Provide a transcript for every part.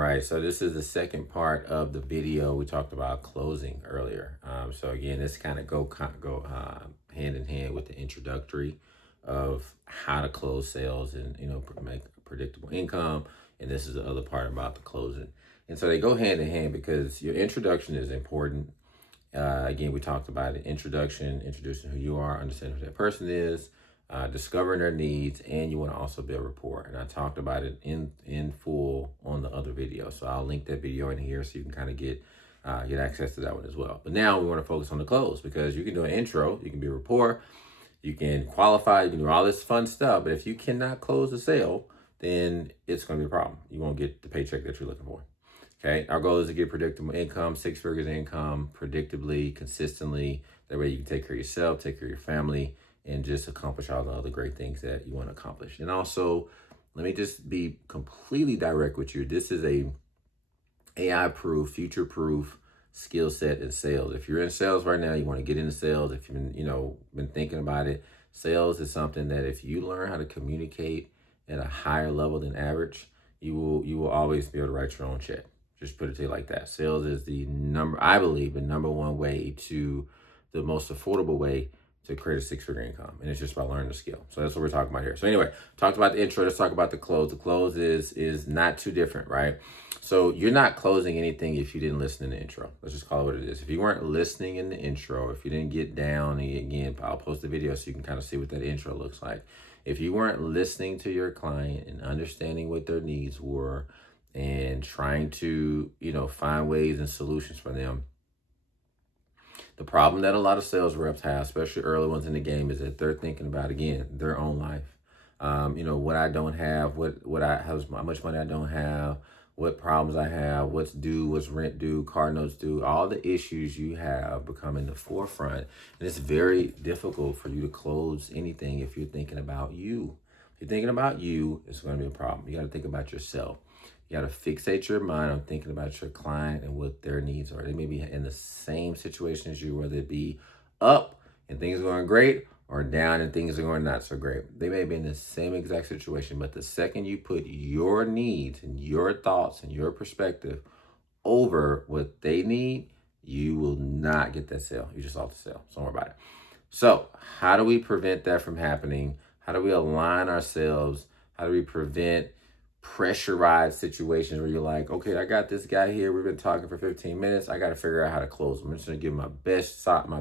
right, so this is the second part of the video. We talked about closing earlier. So again, this kind of go hand in hand with the introductory of how to close sales and make predictable income. And this is the other part about the closing. And so they go hand in hand because your introduction is important. Again, we talked about it. Introducing who you are, understanding who that person is, discovering their needs, and you want to also build rapport. And I talked about it in full on the other video. So I'll link that video in here so you can kind of get access to that one as well. But now we want to focus on the close because you can do an intro, you can build rapport, you can qualify, you can do all this fun stuff. But if you cannot close the sale, then it's going to be a problem. You won't get the paycheck that you're looking for. Okay, our goal is to get predictable income, 6 figures of income, predictably, consistently. That way you can take care of yourself, take care of your family, and just accomplish all the other great things that you want to accomplish. And also, let me just be completely direct with you. This is a AI-proof, future-proof skill set in sales. If you're in sales right now, you want to get into sales. If you've been thinking about it, sales is something that if you learn how to communicate at a higher level than average, you will always be able to write your own check. Just put it to you like that. Sales is I believe, the number one way the most affordable way to create a 6-figure income. And it's just about learning the skill. So that's what we're talking about here. So anyway, talked about the intro. Let's talk about the close. The close is not too different, right? So you're not closing anything if you didn't listen in the intro. Let's just call it what it is. If you weren't listening in the intro, if you didn't get down, and again, I'll post the video so you can kind of see what that intro looks like. If you weren't listening to your client and understanding what their needs were, and trying to, find ways and solutions for them. The problem that a lot of sales reps have, especially early ones in the game, is that they're thinking about, again, their own life. What I don't have, how much money I don't have, what problems I have, what's due, what's rent due, car notes due, all the issues you have become in the forefront. And it's very difficult for you to close anything if you're thinking about you. If you're thinking about you, it's going to be a problem. You got to think about yourself. You got to fixate your mind on thinking about your client and what their needs are. They may be in the same situation as you, whether it be up and things are going great or down and things are going not so great. They may be in the same exact situation, but the second you put your needs and your thoughts and your perspective over what they need, you will not get that sale. You just lost the sale. Don't worry about it. So how do we prevent that from happening? How do we align ourselves? How do we prevent pressurized situations where you're like, okay, I got this guy here. We've been talking for 15 minutes. I got to figure out how to close him. I'm just going to give him my best shot, my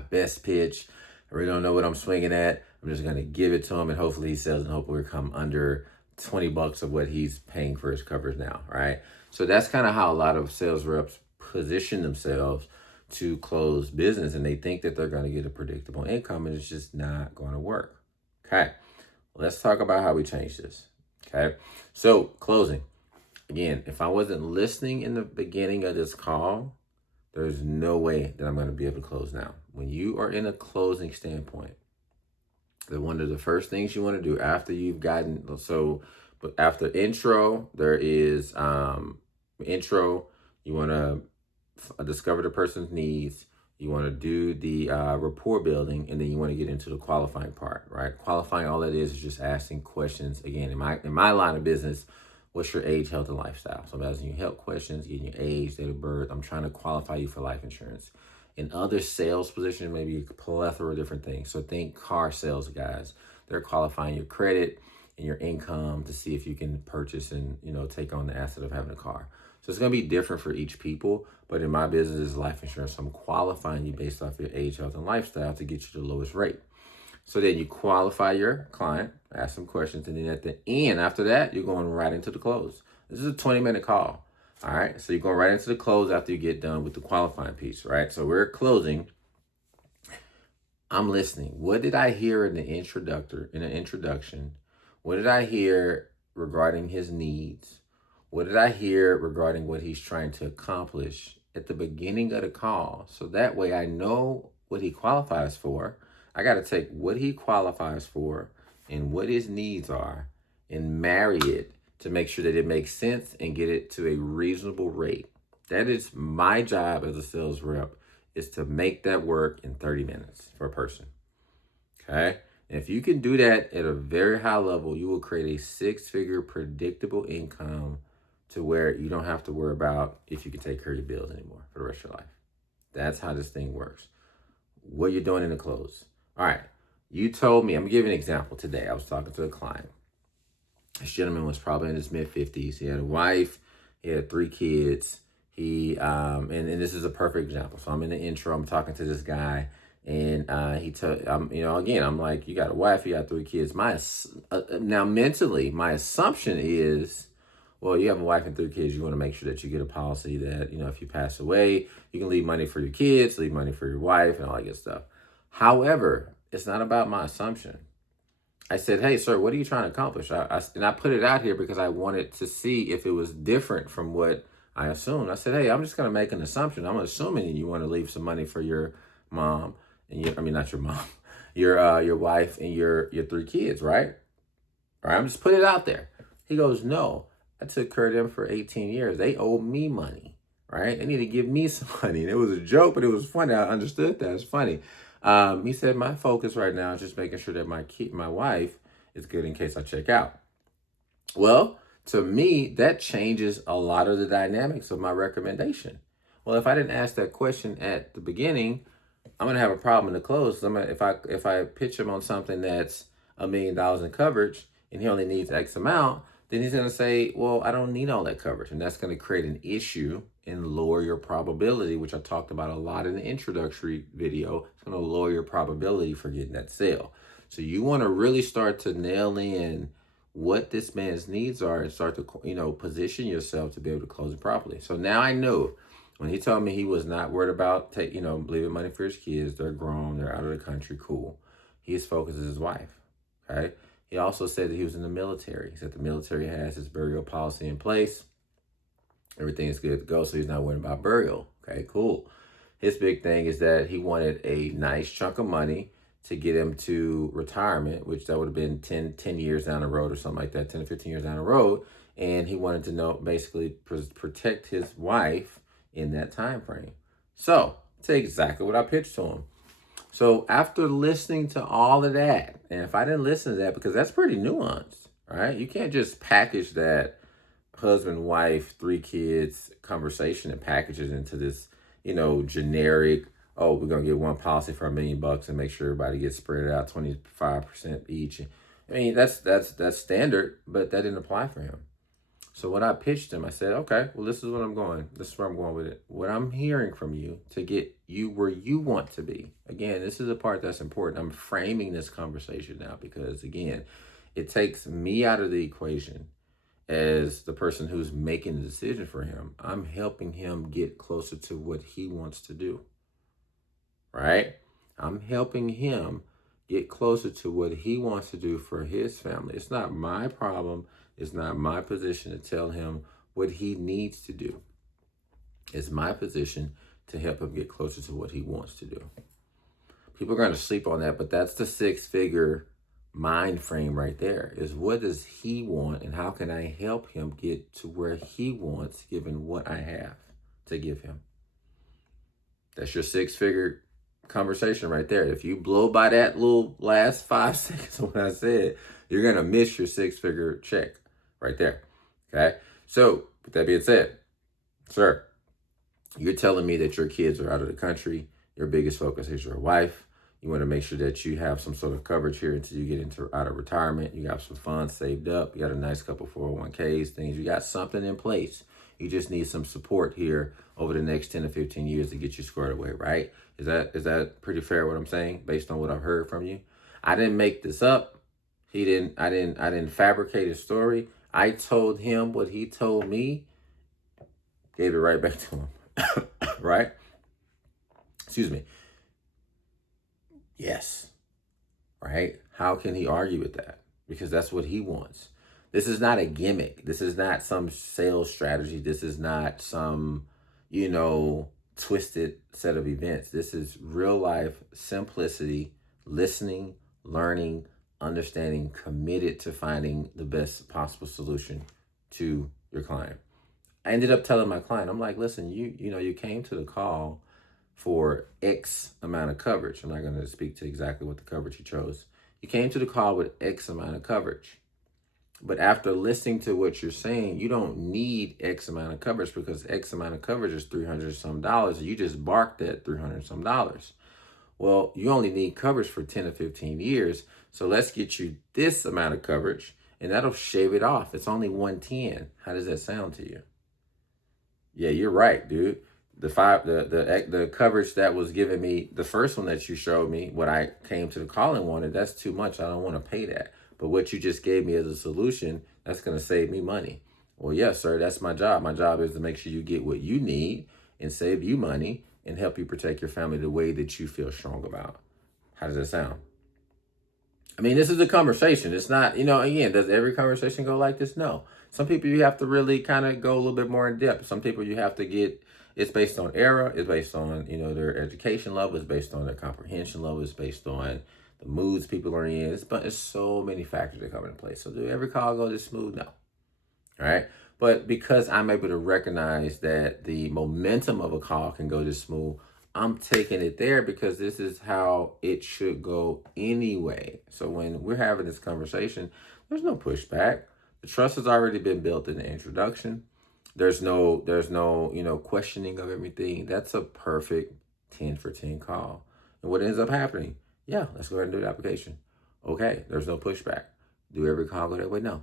best pitch. I really don't know what I'm swinging at. I'm just going to give it to him and hopefully he sells and hopefully we come under $20 of what he's paying for his covers now, right? So that's kind of how a lot of sales reps position themselves to close business, and they think that they're going to get a predictable income, and it's just not going to work. Okay. Let's talk about how we change this, okay? So, closing. Again, if I wasn't listening in the beginning of this call, there's no way that I'm going to be able to close now. When you are in a closing standpoint, one of the first things you want to do after you've but after intro, there is intro. You want to discover the person's needs. You want to do the rapport building, and then you want to get into the qualifying part, right? Qualifying, all that is just asking questions. Again, in my line of business, what's your age, health, and lifestyle? So I'm asking you health questions, getting your age, date of birth. I'm trying to qualify you for life insurance. In other sales positions, maybe a plethora of different things. So think car sales guys. They're qualifying your credit and your income to see if you can purchase and take on the asset of having a car. So it's going to be different for each people, but in my business is life insurance. So I'm qualifying you based off your age, health, and lifestyle to get you the lowest rate. So then you qualify your client, ask some questions, and then at the end, after that, you're going right into the close. This is a 20-minute call, all right? So you're going right into the close after you get done with the qualifying piece, right? So we're closing. I'm listening. What did I hear in the introduction? What did I hear regarding his needs? What did I hear regarding what he's trying to accomplish at the beginning of the call? So that way I know what he qualifies for. I got to take what he qualifies for and what his needs are and marry it to make sure that it makes sense and get it to a reasonable rate. That is my job as a sales rep, is to make that work in 30 minutes for a person. Okay? And if you can do that at a very high level, you will create a six-figure predictable income to where you don't have to worry about if you can take care of your bills anymore for the rest of your life. That's how this thing works. What you're doing in the close. All right. You told me, I'm going to give you an example today. I was talking to a client. This gentleman was probably in his mid-50s. He had a wife. He had 3 kids. And this is a perfect example. So I'm in the intro. I'm talking to this guy. And he told, again, I'm like, you got a wife, you got 3 kids. Now, mentally, my assumption is, well, you have a wife and 3 kids. You want to make sure that you get a policy that, if you pass away, you can leave money for your kids, leave money for your wife, and all that good stuff. However, it's not about my assumption. I said, hey, sir, what are you trying to accomplish? And I put it out here because I wanted to see if it was different from what I assumed. I said, hey, I'm just going to make an assumption. I'm assuming you want to leave some money for your mom, and not your mom, your wife and your 3 kids, right? All right, I'm just putting it out there. He goes, no, I took care of them for 18 years. They owe me money, right? They need to give me some money. And it was a joke, but it was funny. I understood that. It's funny. He said, my focus right now is just making sure that my wife is good in case I check out. Well, to me, that changes a lot of the dynamics of my recommendation. Well, if I didn't ask that question at the beginning, I'm gonna have a problem in the close. If I pitch him on something that's $1 million in coverage and he only needs X amount, then he's gonna say, well, I don't need all that coverage. And that's gonna create an issue and lower your probability, which I talked about a lot in the introductory video. It's gonna lower your probability for getting that sale. So you wanna really start to nail in what this man's needs are and start to, position yourself to be able to close it properly. So now I know when he told me he was not worried about leaving money for his kids. They're grown, they're out of the country, cool. His focus is his wife, okay? He also said that he was in the military. He said the military has his burial policy in place. Everything is good to go, so he's not worried about burial. Okay, cool. His big thing is that he wanted a nice chunk of money to get him to retirement, which that would have been 10 years down the road or something like that, 10 to 15 years down the road. And he wanted to basically protect his wife in that time frame. So, that's exactly what I pitched to him. So, after listening to all of that, and if I didn't listen to that, because that's pretty nuanced, right? You can't just package that husband, wife, 3 kids conversation and package it into this, generic, oh, we're going to get one policy for $1 million and make sure everybody gets spread out 25% each. I mean, that's standard, but that didn't apply for him. So what I pitched him, I said, okay, well, this is where I'm going with it. What I'm hearing from you to get you where you want to be. Again, this is the part that's important. I'm framing this conversation now because, again, it takes me out of the equation as the person who's making the decision for him. I'm helping him get closer to what he wants to do, right? I'm helping him get closer to what he wants to do for his family. It's not my problem. It's not my position to tell him what he needs to do. It's my position to help him get closer to what he wants to do. People are going to sleep on that, but that's the 6-figure mind frame right there, is what does he want and how can I help him get to where he wants given what I have to give him. That's your 6-figure conversation right there. If you blow by that little last 5 seconds of what I said, you're going to miss your 6-figure check right there. Okay. So with that being said, sir, you're telling me that your kids are out of the country. Your biggest focus is your wife. You want to make sure that you have some sort of coverage here until you get out of retirement. You got some funds saved up. You got a nice couple 401ks, things. You got something in place. You just need some support here over the next 10 to 15 years to get you squared away, right? Is that pretty fair what I'm saying based on what I've heard from you? I didn't make this up. I didn't fabricate his story. I told him what he told me, gave it right back to him, right? Excuse me. Yes, right? How can he argue with that? Because that's what he wants. This is not a gimmick. This is not some sales strategy. This is not some, twisted set of events. This is real life simplicity, listening, learning, understanding, committed to finding the best possible solution to your client. I ended up telling my client, I'm like, listen, you came to the call for X amount of coverage. I'm not going to speak to exactly what the coverage he chose. You came to the call with X amount of coverage. But after listening to what you're saying, you don't need X amount of coverage because X amount of coverage is $300 some dollars. You just barked at $300 some dollars. Well, you only need coverage for 10 to 15 years. So let's get you this amount of coverage and that'll shave it off. It's only 110. How does that sound to you? Yeah, you're right, dude. The coverage that was giving me, the first one that you showed me, what I came to the call and wanted, that's too much. I don't want to pay that. But what you just gave me as a solution, that's going to save me money. Well, yes, sir, that's my job. My job is to make sure you get what you need and save you money and help you protect your family the way that you feel strong about. How does that sound? I mean, this is a conversation. It's not, again, does every conversation go like this? No. Some people you have to really kind of go a little bit more in depth. Some people you have to get, it's based on era, it's based on, their education level, it's based on their comprehension level, it's based on the moods people are in. But it's so many factors that come into play. So do every call go this smooth? No. All right. But because I'm able to recognize that the momentum of a call can go this smooth, I'm taking it there because this is how it should go anyway. So when we're having this conversation, there's no pushback. The trust has already been built in the introduction. There's no, questioning of everything. That's a perfect 10 for 10 call. And what ends up happening? Yeah, let's go ahead and do the application. Okay, there's no pushback. Do every call go that way? No.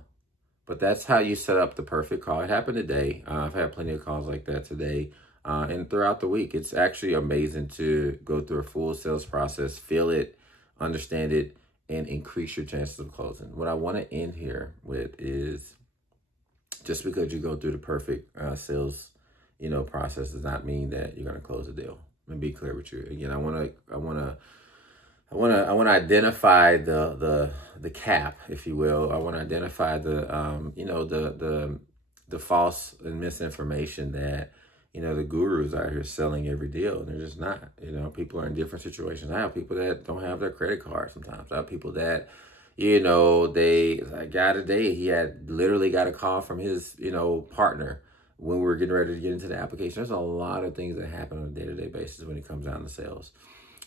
But that's how you set up the perfect call. It happened today. I've had plenty of calls like that today. And throughout the week, it's actually amazing to go through a full sales process, feel it, understand it, and increase your chances of closing. What I want to end here with is just because you go through the perfect sales, process does not mean that you're going to close a deal. Let me be clear with you. Again, I want to identify the cap, if you will. I want to identify the false and misinformation that the gurus out here selling every deal, and they're just not. People are in different situations. I have people that don't have their credit card sometimes. I have people that a guy today, he had literally got a call from his partner when we were getting ready to get into the application. There's a lot of things that happen on a day-to-day basis when it comes down to sales.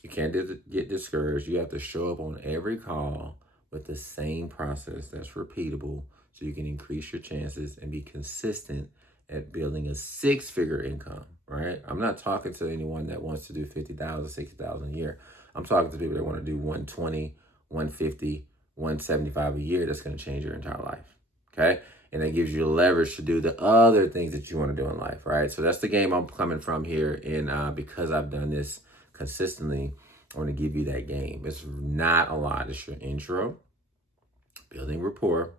You can't get discouraged. You have to show up on every call with the same process that's repeatable so you can increase your chances and be consistent at building a six-figure income, right? I'm not talking to anyone that wants to do 50,000, 60,000 a year. I'm talking to people that want to do 120, 150, 175 a year. That's going to change your entire life, okay? And that gives you leverage to do the other things that you want to do in life, right? So that's the game I'm coming from here. And because I've done this consistently, I want to give you that game. It's not a lot. It's your intro, building rapport,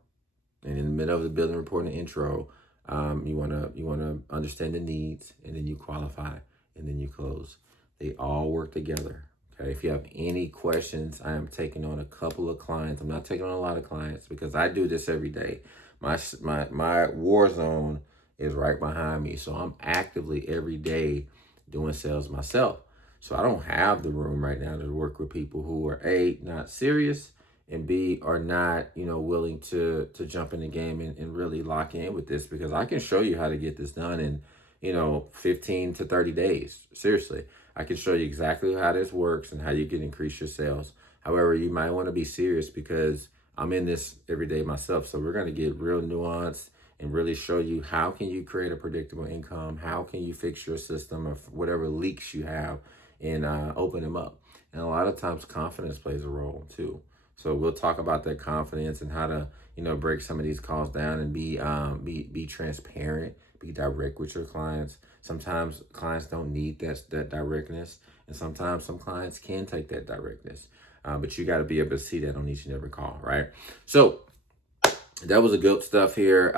and in the middle of the building rapport and the intro, you wanna understand the needs, and then you qualify, and then you close. They all work together. Okay. If you have any questions, I am taking on a couple of clients. I'm not taking on a lot of clients because I do this every day. My war zone is right behind me, so I'm actively every day doing sales myself. So I don't have the room right now to work with people who are A, not serious, and B, are not, willing to jump in the game and really lock in with this, because I can show you how to get this done in, 15 to 30 days. Seriously, I can show you exactly how this works and how you can increase your sales. However, you might want to be serious because I'm in this every day myself. So we're going to get real nuanced and really show you how can you create a predictable income, how can you fix your system of whatever leaks you have, and open them up. And a lot of times confidence plays a role too. So we'll talk about that confidence and how to, break some of these calls down and be transparent, be direct with your clients. Sometimes clients don't need that directness, and sometimes some clients can take that directness. But you got to be able to see that on each and every call, right? So that was the good stuff here.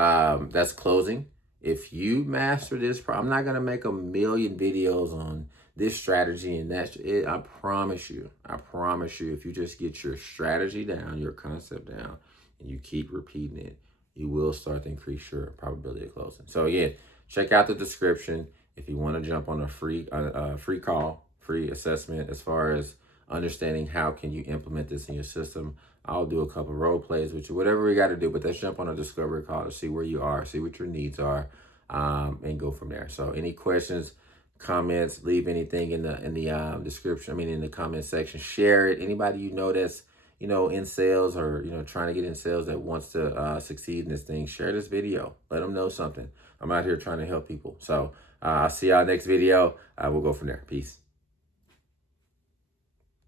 That's closing. If you master this, I'm not going to make a million videos on this strategy and that's it. I promise you, if you just get your strategy down, your concept down, and you keep repeating it, you will start to increase your probability of closing. So again, check out the description if you want to jump on a free call, free assessment as far as understanding how can you implement this in your system. I'll do a couple role plays with you, whatever we got to do, but let's jump on a discovery call to see where you are, see what your needs are, and go from there. So any questions, comments, leave anything in the description, in the comment section. Share it. Anybody that's in sales, or trying to get in sales, that wants to succeed in this thing, share this video. Let them know something. I'm out here trying to help people. So I'll see y'all next video. We'll go from there. Peace.